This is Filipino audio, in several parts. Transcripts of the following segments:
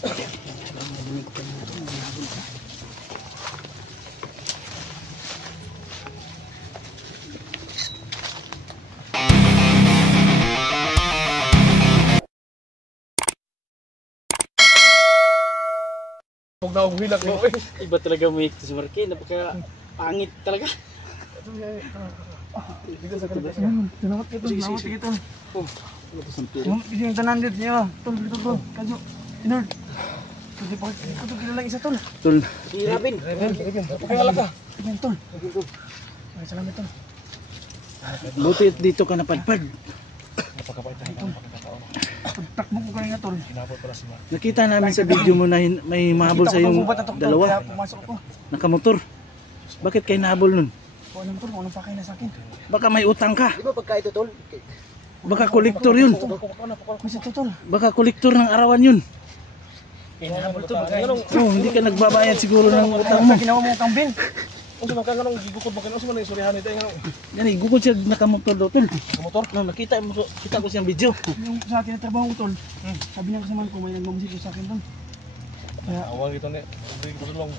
Huwag na akong hilag mo eh. Iba talaga may si Marky, napaka pangit talaga. Dito sa kanila. Salamat kita. Salamat kita. Oh, Yung tanan dito niya. Tol, dito tol. Kadyo. Inord. Kasi pa ito lang isa tol. Tol. Si Robin. Pakingala ka. Yan tol. Ay, salamat tol. Buti dito ka napadpad. Napakapait na ito. Takbo ko kayo nga tol. Kinapot pala si Mark. Nakita namin sa video mo na may mahabol sa yung dalawa. Kaya pumasok ako. Nakamotor. Bakit kayo nahabol nun? Kung alam tol, kung anong pakay na sa akin. Baka may utang ka. Di ba pagka ito tol? Baka kolektor yun. Kasi ito tol. Baka kolektor ng arawan yun. Inahabol tol. Bagay. Oh, hindi ka nagbabayad siguro ng utang mo. Ginawa mo utang bin. Kung sa mga kanong gigukod mo kanong sumanay surihan ito yung Gani, gugod siya nakamotor daw tol. motor. No, nakita ko siyang video. Yung sa akin na trabaho ko tol. Sabi niya kasama ko may nagmamusik sa akin tol. Kaya Awang ito ni. Hindi ko tulong.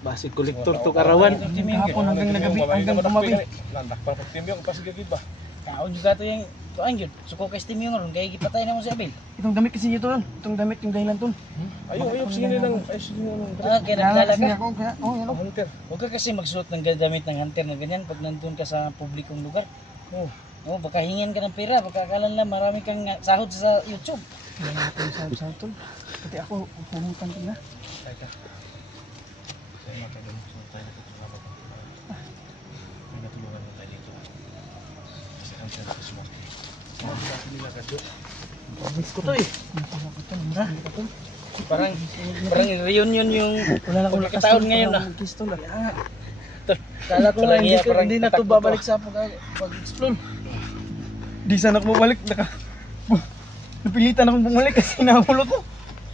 Basi kolektor to karawan. hapon hanggang nagabi hanggang tumabi. Landak pa pagtimyo ko pasigagid ba. Kaon juga to yung tuan yun. Suko kay Steam yung ron. Kaya gipatay na mo si Abel. Itong damit kasi niyo tol. Itong damit yung dahilan tol. Ayaw sige nang ay sige nang Kaya nagdala ka. Ako kaya yan o. hunter. Huwag ka kasi magsuot ng damit ng hunter na ganyan pag nandun ka sa publikong lugar. Oh, baka hingin ka ng pera. Baka akala nila marami kang sahod sa YouTube. Hindi na ako sa tol. Pati ako pumutan ko na. Teka. Saya makadun sa tayo na tutulungan. May natulungan mo tayo dito. Kasi ang siya sa smoke. Kasi nila kadyo. Miss ko to eh. Parang reunion yung Wala lang akong lakas. pagkataon ngayon na. Kiss tol. Kala ko lang Hindi, parang hindi na to babalik sa pag-explore. Di sana ako bumalik. Napilitan akong bumalik kasi nahulog ko.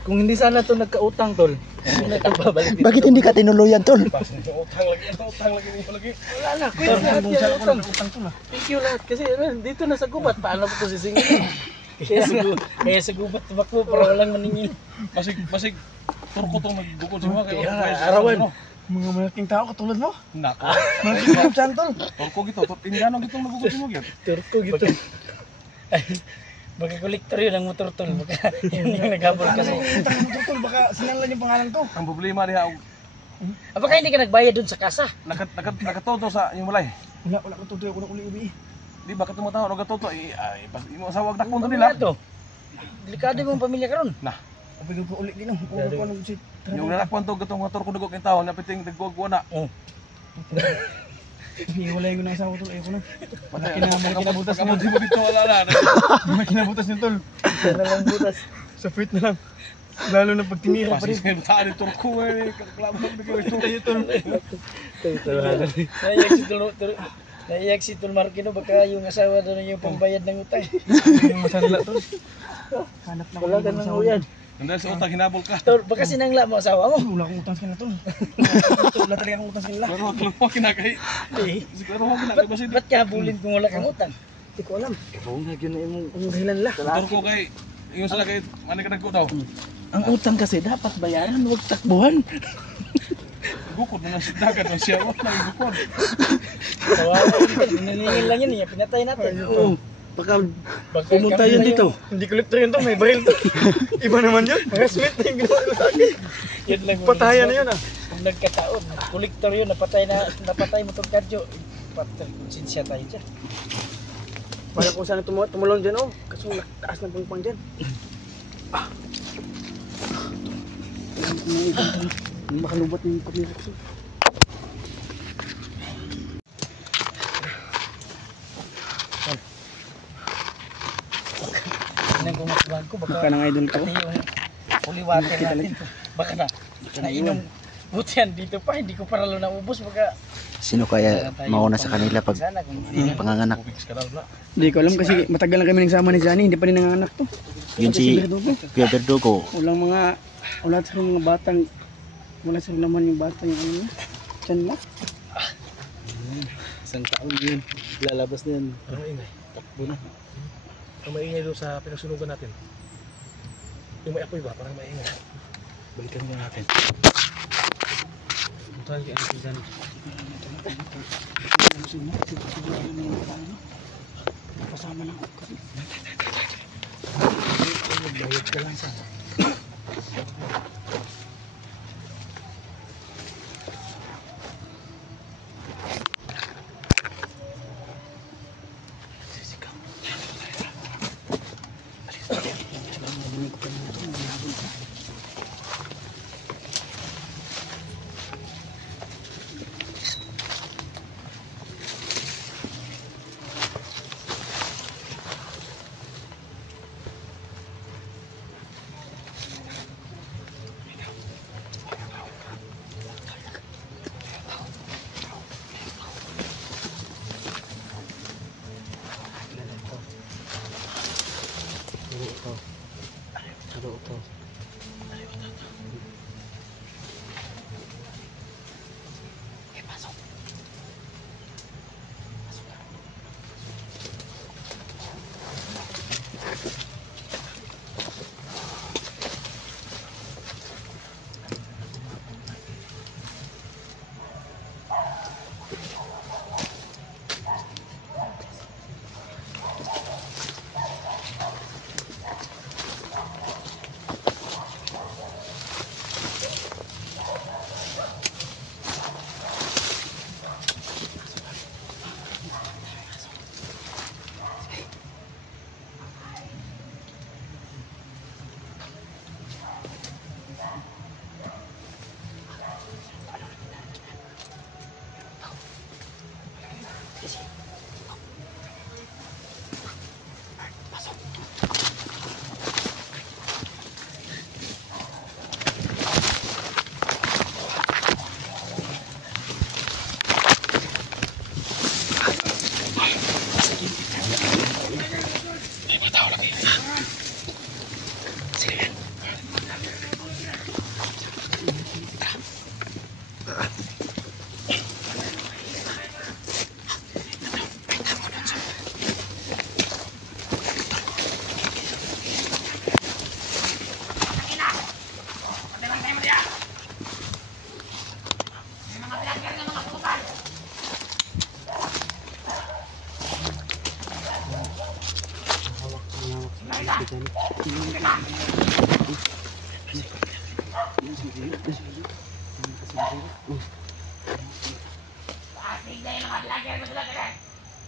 Kung hindi sana to nagkautang tol, hindi na to babalik dito. Bakit hindi ka tinuluyan tol? Pas utang lagi ni lagi. Wala na, kuya lahat Kung yan saan ako utang. nag-utang tol. Thank you lahat kasi dito na sa gubat, paano ko to sisingin? Kaya sa gubat tumakbo para walang maningil. Basig turko tong nagbukod si mga Kaya arawan. Mga malaking tao katulad mo. Nako. Malaking tao dyan tol. Turko gito, tingano gitong nagukod si mga gyud. Turko gitu. Baka kolektor yun ang motor tol. Baka yun yung naghabol kasi. Utang mo tol. Baka sinanlan yung pangalan ko. Ang problema diha Baka hindi ka nagbayad dun sa kasa. nakatoto sa yung walay. Wala ko tutoy ako ng uli-ubi. Di ba katong tao nagatoto ay pas imo sa wag dakpon to Nila nila. to. Delikado yung pamilya karon. Kapag ko uli din. Ulo ko ng sit. Yung nakakwan to gatong motor ko dugog yung tao na piting dagwag na. Hiwalay ko ng asawa tol. Ayoko na. Patay Kinabutas mo niya. mo dito wala na. May kinabutas niya tol. Sana lang butas. Sa fruit na lang. Lalo na pag tinira pa rin. Pasig sa taan turko eh. Kaklamo na bigay ito. Tayo tol. Naiyak si Tol Marquino baka yung asawa doon yung pambayad ng utang. Yung masanla tol. Hanap na Wala ka nang uyan. Nandun sa utang hinabol ka. Tol, baka sinangla mo asawa mo. Wala akong utang sa kanila tol. Wala talaga akong utang sa kanila. Pero wag mo kinakay. Siguro mo kinakay ba Ba't ka habulin kung wala kang utang? Hindi ko alam. Oo nga, yun na yung dahilan la. Turko kay yung sila kay man ka nagko daw. ang utang kasi dapat bayaran, huwag takbuhan. Gukod na si dagat ng siya wala nang gukod. Kawawa yun. Naningil lang yun. Pinatay natin. Oo. Baka pumunta yun dito. Hindi kolektor yun to, may baril to. Iba naman yun. Harassment na yung ginawa sa akin. Yun lang. Patayan na yun ah. Kung nagkataon, kolektor yun, napatay mo itong kadyo. Patay, konsensya tayo dyan. Wala kung saan tumulong dyan oh. Kasi taas ng pangpang dyan. Makalubot yung pagnirak siya. Tingnan ko matubag ko, Baka ng idol ko. pati yung holy water natin. Baka na, nainom. Buti yan dito pa, hindi ko paralo na ubos. Baka Sino kaya mauna sa kanila pag sana kung hindi na. panganganak? Hindi ko alam kasi matagal na kami nagsama ni Johnny, hindi pa rin nanganak to. Yun si Kuya Verdugo. Wala sa mga batang, wala sa naman yung bata yung ano niya. Tiyan mo. Isang taon yun. Lalabas na yan. Ang maingay. Takbo na. Ang maingay doon sa pinagsunugan natin. Yung may apoy ba? Parang maingay. Balikan mo natin. Puntahan kaya natin dyan. Pasama lang. Magbayad ka lang sana.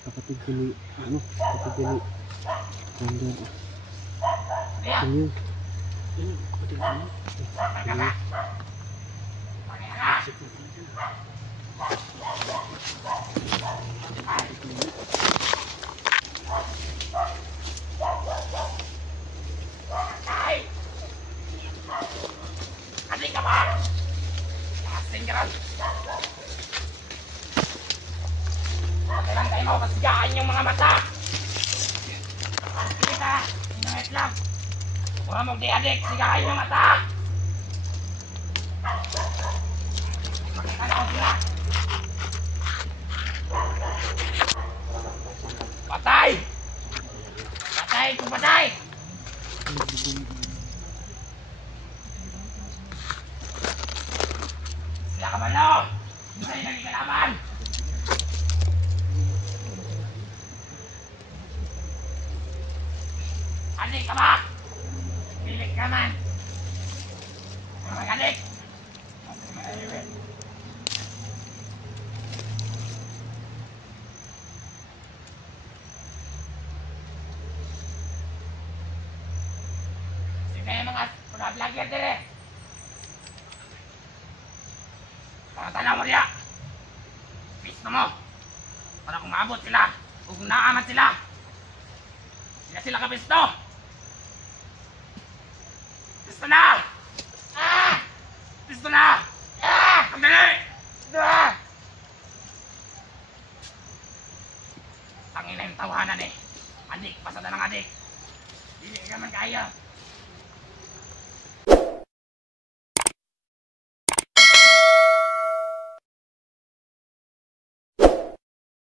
Kapatid ko ni, kapatid ko ni, nandun. Ano? Kapatid ko ni. Kailan kayo mapasigaan yung mga mata? Sige ka, inangit lang. Huwag mong di-adik, sigahin yung mata. Ano sila? Patay! Patay kung patay! Sila ka man no? Hindi sa'yo naging kalaban! Adik ka ba? Pilit ka man! Mag-adik! Sige yung mga vlogger dire! Mga tanaw mo riya! Pisto mo! Para kung maabot sila o kung naamat sila! Sila kapisto! Pisto na! Ah! Pisto na! Ah! Ang dali! Ah! Tangina yung tawanan eh. Adik, pasada ng adik. Hindi ka man kaya.